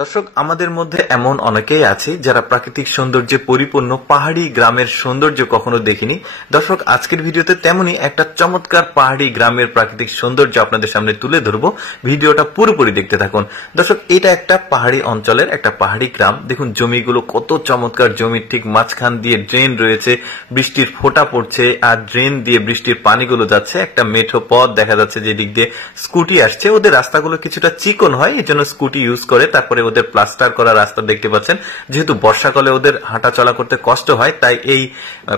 দর্শক, আমাদের মধ্যে এমন অনেকেই আছে যারা প্রাকৃতিক সৌন্দর্যে পরিপূর্ণ পাহাড়ি গ্রামের সৌন্দর্য কখনো দেখেনি। দর্শক, আজকের ভিডিওতে তেমনি একটা চমৎকার পাহাড়ি গ্রামের প্রাকৃতিক সৌন্দর্য আপনাদের সামনে তুলে ধরবো। ভিডিওটা পুরোপুরি দেখতে থাকুন। দর্শক, এটা একটা পাহাড়ি অঞ্চলের একটা পাহাড়ি গ্রাম। দেখুন জমিগুলো কত চমৎকার। জমির ঠিক মাঝখান দিয়ে ড্রেন রয়েছে, বৃষ্টির ফোঁটা পড়ছে আর ড্রেন দিয়ে বৃষ্টির পানিগুলো যাচ্ছে। একটা মেঠো পথ দেখা যাচ্ছে যে দিক দিয়ে স্কুটি আসছে। ওদের রাস্তাগুলো কিছুটা চিকন হয়, এই জন্য স্কুটি ইউজ করে। তারপরে ওদের প্লাস্টার করা রাস্তা দেখতে পাচ্ছেন। যেহেতু বর্ষাকালে ওদের হাঁটা চলা করতে কষ্ট হয়, তাই এই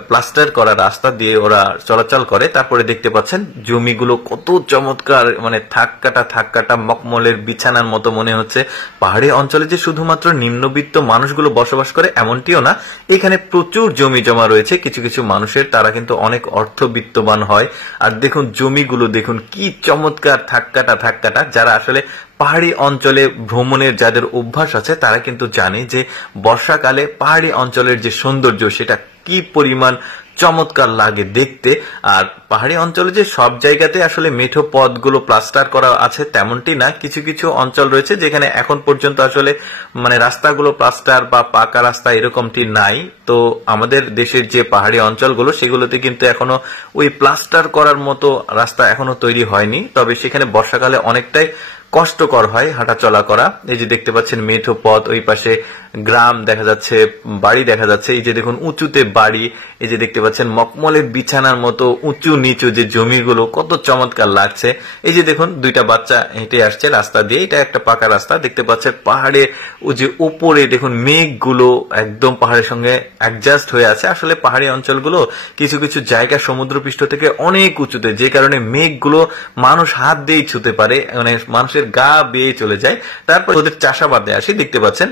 প্লাস্টার করা রাস্তা দিয়ে ওরা চলাচল করে। তারপরে দেখতে পাচ্ছেন জমিগুলো কত চমৎকার, মানে থাক কাটা মকমলের বিছানার মতো মনে হচ্ছে। পাহাড়ি অঞ্চলে যে শুধুমাত্র নিম্নবিত্ত মানুষগুলো বসবাস করে এমনটিও না, এখানে প্রচুর জমি জমা রয়েছে কিছু কিছু মানুষের, তারা কিন্তু অনেক অর্থবিত্তবান হয়। আর দেখুন জমিগুলো দেখুন কি চমৎকার, থাক কাটা। যারা আসলে পাহাড়ি অঞ্চলে ভ্রমণের যাদের অভ্যাস আছে তারা কিন্তু জানে যে বর্ষাকালে পাহাড়ি অঞ্চলের যে সৌন্দর্য সেটা কি পরিমাণ চমৎকার লাগে দেখতে। আর পাহাড়ি অঞ্চলে যে সব জায়গাতে আসলে মেঠো পথগুলো প্লাস্টার করা আছে তেমনটি না, কিছু কিছু অঞ্চল রয়েছে যেখানে এখন পর্যন্ত আসলে মানে রাস্তাগুলো প্লাস্টার বা পাকা রাস্তা এরকমটি নাই। তো আমাদের দেশের যে পাহাড়ি অঞ্চলগুলো সেগুলোতে কিন্তু এখনো ওই প্লাস্টার করার মতো রাস্তা এখনো তৈরি হয়নি। তবে সেখানে বর্ষাকালে অনেকটাই কষ্টকর হয় হাঁটা চলা করা। এই যে দেখতে পাচ্ছেন মেঠো পথ, ওই পাশে গ্রাম দেখা যাচ্ছে, বাড়ি দেখা যাচ্ছে। এই যে দেখুন উঁচুতে বাড়ি, এই যে দেখতে পাচ্ছেন মকমলের বিছানার মতো উঁচু নিচু যে জমিগুলো কত চমৎকার লাগছে। এই যে দেখুন দুইটা বাচ্চা হেঁটে আসছে রাস্তা দিয়ে, এটা একটা পাকা রাস্তা দেখতে পাচ্ছেন। পাহাড়ে ও যে উপরে দেখুন মেঘগুলো একদম পাহাড়ের সঙ্গে অ্যাডজাস্ট হয়ে আছে। আসলে পাহাড়ি অঞ্চলগুলো কিছু কিছু জায়গা সমুদ্রপৃষ্ঠ থেকে অনেক উঁচুতে, যে কারণে মেঘগুলো মানুষ হাত দিয়েই ছুঁতে পারে, মানে মানুষের গা বেয়ে চলে যায়। তারপর ওদের চাষাবাদে আসি, দেখতে পাচ্ছেন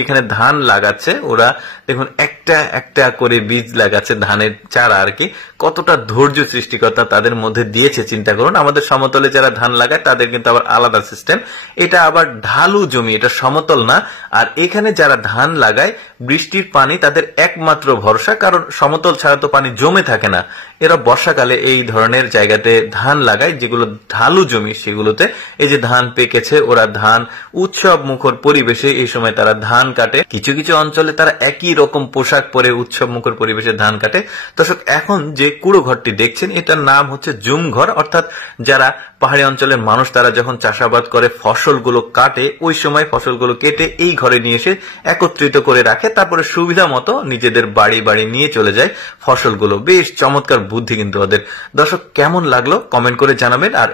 এখানে ধান লাগাচ্ছে ওরা। দেখুন একটা একটা করে বীজ লাগাচ্ছে, ধানের চারা আর কি। কতটা ধৈর্য সৃষ্টিকর্তা তাদের মধ্যে দিয়েছে চিন্তা করুন। আমাদের সমতলে যারা ধান লাগায় তাদের কিন্তু আবার আলাদা সিস্টেম। এটা আবার ঢালু জমি, এটা সমতল না। আর এখানে যারা ধান লাগায় বৃষ্টির পানি তাদের একমাত্র ভরসা, কারণ সমতল ছাড়া তো পানি জমে থাকে না। এরা বর্ষাকালে এই ধরনের জায়গাতে ধান লাগায়, যেগুলো ঢালু জমি সেগুলোতে। এই যে ধান পেকেছে, ওরা ধান উৎসব মুখর পরিবেশে এই সময় তারা ধান কাটে। কিছু কিছু অঞ্চলে তারা একই রকম পোশাক পরে উৎসব মুখর পরিবেশে ধান কাটে। দর্শক, এখন যে কুড়ো ঘরটি দেখছেন এটার নাম হচ্ছে জুম ঘর। অর্থাৎ যারা পাহাড়ি অঞ্চলের মানুষ তারা যখন চাষাবাদ করে ফসলগুলো কাটে, ওই সময় ফসলগুলো কেটে এই ঘরে নিয়ে এসে একত্রিত করে রাখে। তারপরে সুবিধা মতো নিজেদের বাড়ি বাড়ি নিয়ে চলে যায় ফসলগুলো। বেশ চমৎকার বুদ্ধি কিন্তু ওদের। দর্শক, কেমন লাগলো কমেন্ট করে জানাবেন। আর